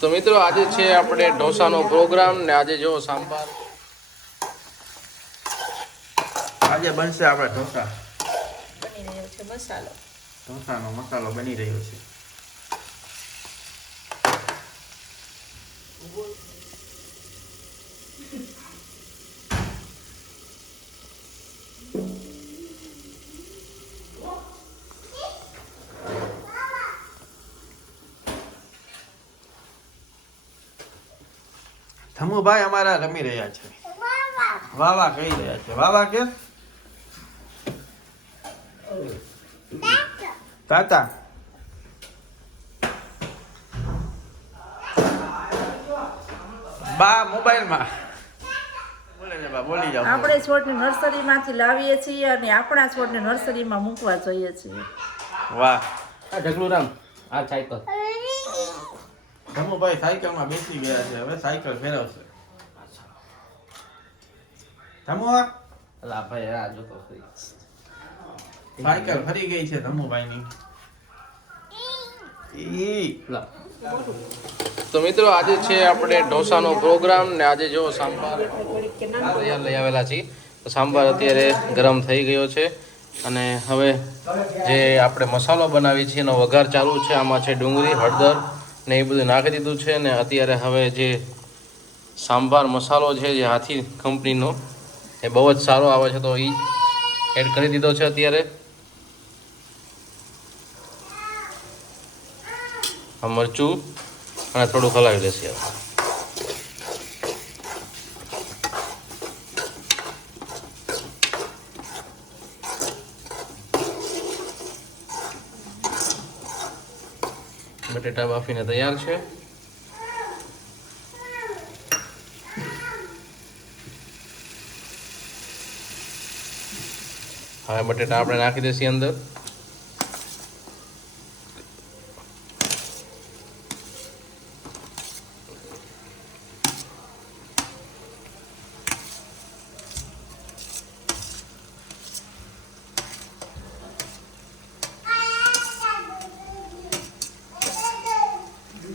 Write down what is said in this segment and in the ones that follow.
તો મિત્રો આજે છે આપણે ઢોસાનો પ્રોગ્રામ ને આજે જો સાંભાર. આજે બનશે આપણે ઢોસા. બની રહ્યો છે મસાલો. ઢોસાનો મસાલો બની રહ્યો છે. ધમુભાઈ અમારા રમી રહ્યા છે. વાવા કહી રહ્યા છે. વાવા કે? તાતા. બા મોબાઈલમાં. બોલે બોલી જાઓ. આપણે છોડને નર્સરીમાંથી લાવીએ છીએ અને આપણા છોડને નર્સરીમાં મૂકવા જોઈએ છીએ. વાહ. આ ઢગલું રામ. આ સાયકલ. ધમુભાઈ સાયકલમાં બેસી ગયા છે હવે સાયકલ ફેરવશે. ધમુ અલા ભાઈ આ ખરી. સાયકલ ફરી ગઈ છે ધમુભાઈની ઈ. તો મિત્રો આજે છે આપણે ઢોસાનો પ્રોગ્રામ ને આજે જો સાંભાર તૈયાર લઈ આવેલા છીએ. તો સાંભાર અત્યારે ગરમ થઈ ગયો છે અને હવે જે આપણે મસાલો બનાવી છીએ એનો વઘાર ચાલુ છે. આમાં છે ડુંગળી હળદર ને એ બધું નાખી દીધું છે ને અત્યારે હવે જે સાંભાર મસાલો છે જે હાથી કંપનીનો, એ બહુ જ સારો આવે છે તો એ એડ કરી દીધો છે અત્યારે. આ મરચું અને થોડું હલાવી લેશે. બટેટા બાફીને તૈયાર છે. હવે બટેટા આપણે નાખી દઈશું અંદર.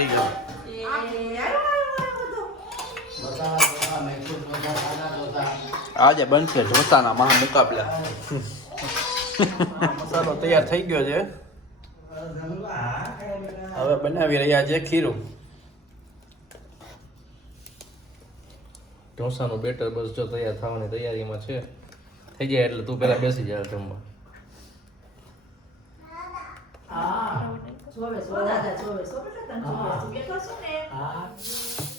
કરી ગયો આજે બનશે ઢોસાના મહા મુકાબલા મસાલો તૈયાર થઈ ગયો છે. હવે બનાવી રહ્યા છે ખીરું. ઢોસાનું બેટર બસ જો તૈયાર થવાની તૈયારીમાં છે. થઈ જાય એટલે તું પહેલાં બેસી જાય જમવા. જોવે સો દાદા જોવે સો બેટા તને જોવે તું કે કરશો ને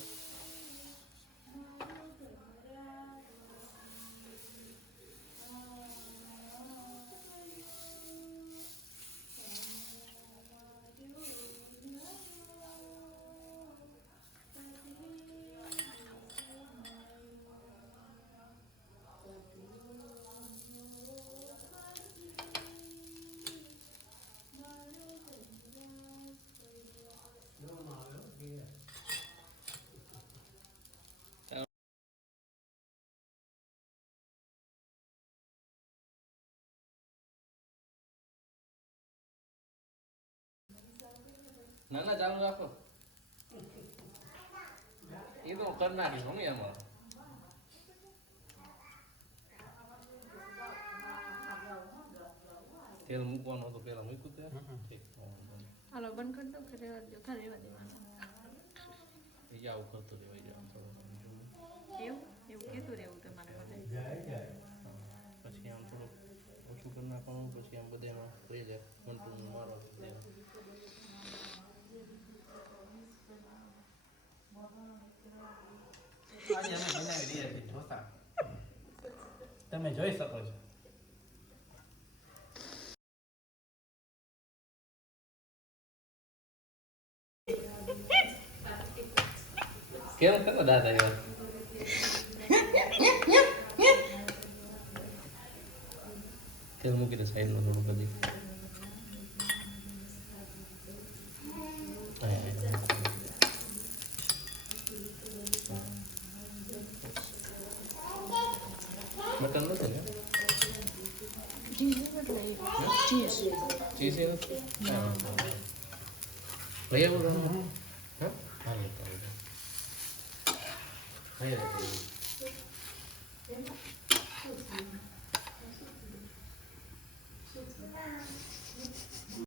ના ના ચાલુ રાખો. એ તો કરી નાખીશ હું એમાં. તેલ મૂકવાનું હતું પેલા મૂક્યું તે. ઠીક વાંધો નહીં. હાલો બંધ કરી દો કે રહેવા દો ખાલી રેવા દેવાનું એ આવું કરતું રહેવાય જાય થોડું એવું? એવું કેતું રહેવું તમારે. પછી આમ થોડુંક ઓછું કરી નાખવાનું પછી આમ બધામાં થઈ દે કંટ્રોલ મારો તમે જોઈ શકો છો. કેમ કરો દાદા વાત? તેલ મૂકી દે સાઈડમાં થોડું બધી મટન નથી ને ચીઝ નથી હા, હા. લઈ આવું તમે હા હા. લઈ આવજો.